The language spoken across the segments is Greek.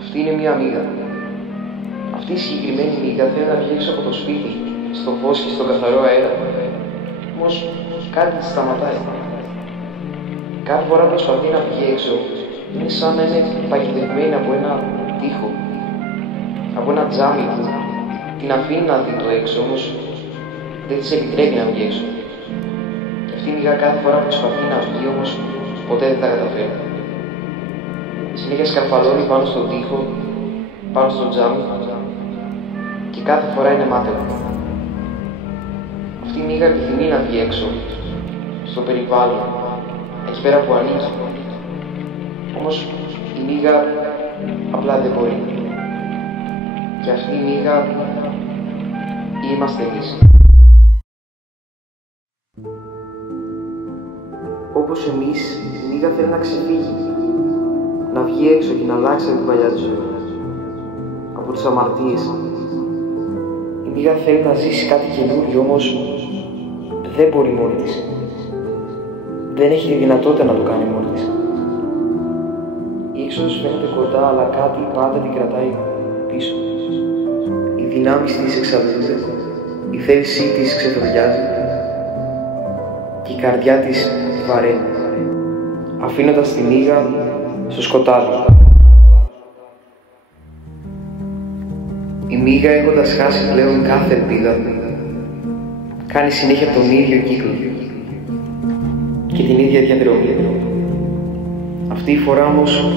Αυτή είναι μία μύγα. Αυτή η συγκεκριμένη μύγα θέλει να βγει έξω από το σπίτι, στο φως και στον καθαρό αέρα. Όμως κάτι τη σταματάει. Κάθε φορά που προσπαθεί να βγει έξω, είναι σαν να είναι παγιδευμένη από ένα τοίχο, από ένα τζάμι που την αφήνει να δει το έξω, όμως δεν της επιτρέπει να βγει έξω. Και αυτή η μύγα κάθε φορά που προσπαθεί να βγει, όμως ποτέ δεν τα καταφέρει. Συνέχεια σκαρφαλώνει πάνω στον τοίχο, πάνω στο τζάμι και κάθε φορά είναι μάταιο. Αυτή η μύγα επιθυμεί να βγει έξω, στο περιβάλλον, εκεί πέρα που ανήκει. Όμως η μύγα απλά δεν μπορεί. Και αυτή η μύγα είμαστε εμείς. Όπως εμείς, η μύγα θέλει να ξεφύγει, να βγει έξω και να αλλάξει την παλιά της ζωή, από τις αμαρτίες. Η μύγα θέλει να ζήσει κάτι καινούργιο, όμως δεν μπορεί μόνη της. Δεν έχει τη δυνατότητα να το κάνει μόνη της. Η έξοδος φαίνεται κοντά, αλλά κάτι πάντα την κρατάει πίσω. Οι δυνάμεις της εξαντλούνται, η θέλησή της ξεφευγιάζει και η καρδιά της βαραίνει, αφήνοντας τη μύγα στο σκοτάδι. Η μύγα, έχοντας χάσει πλέον κάθε ελπίδα, κάνει συνέχεια τον ίδιο κύκλο και την ίδια διαδρομή. Αυτή η φορά όμως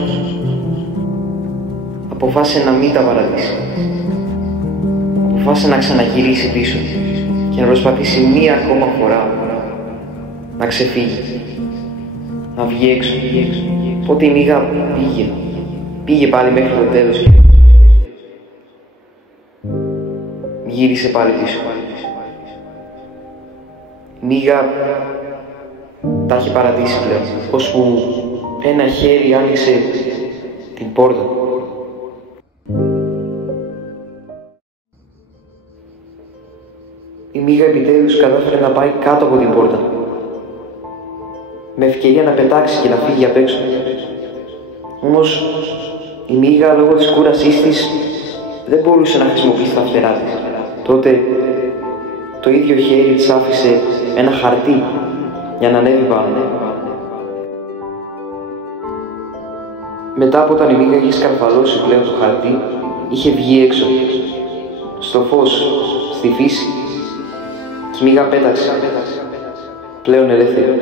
αποφάσισε να μην τα παρατήσει. Αποφάσισε να ξαναγυρίσει πίσω και να προσπαθήσει μία ακόμα φορά να ξεφύγει, να βγει έξω. Οπότε η μύγα πήγε πάλι μέχρι το τέλος και γύρισε πάλι πίσω. Η μύγα τα έχει παρατήσει πλέον, ώσπου ένα χέρι άνοιξε την πόρτα. Η μύγα επιτέλους κατάφερε να πάει κάτω από την πόρτα, με ευκαιρία να πετάξει και να φύγει απ' έξω. Όμως η μύγα, λόγω της κούρασής της, δεν μπορούσε να χρησιμοποιήσει τα φτερά της. Τότε το ίδιο χέρι της άφησε ένα χαρτί για να ανέβει πάνω. Μετά από όταν η μύγα είχε σκαρφαλώσει πλέον το χαρτί, είχε βγει έξω, στο φως, στη φύση, και η μύγα πέταξε, πλέον ελεύθερη.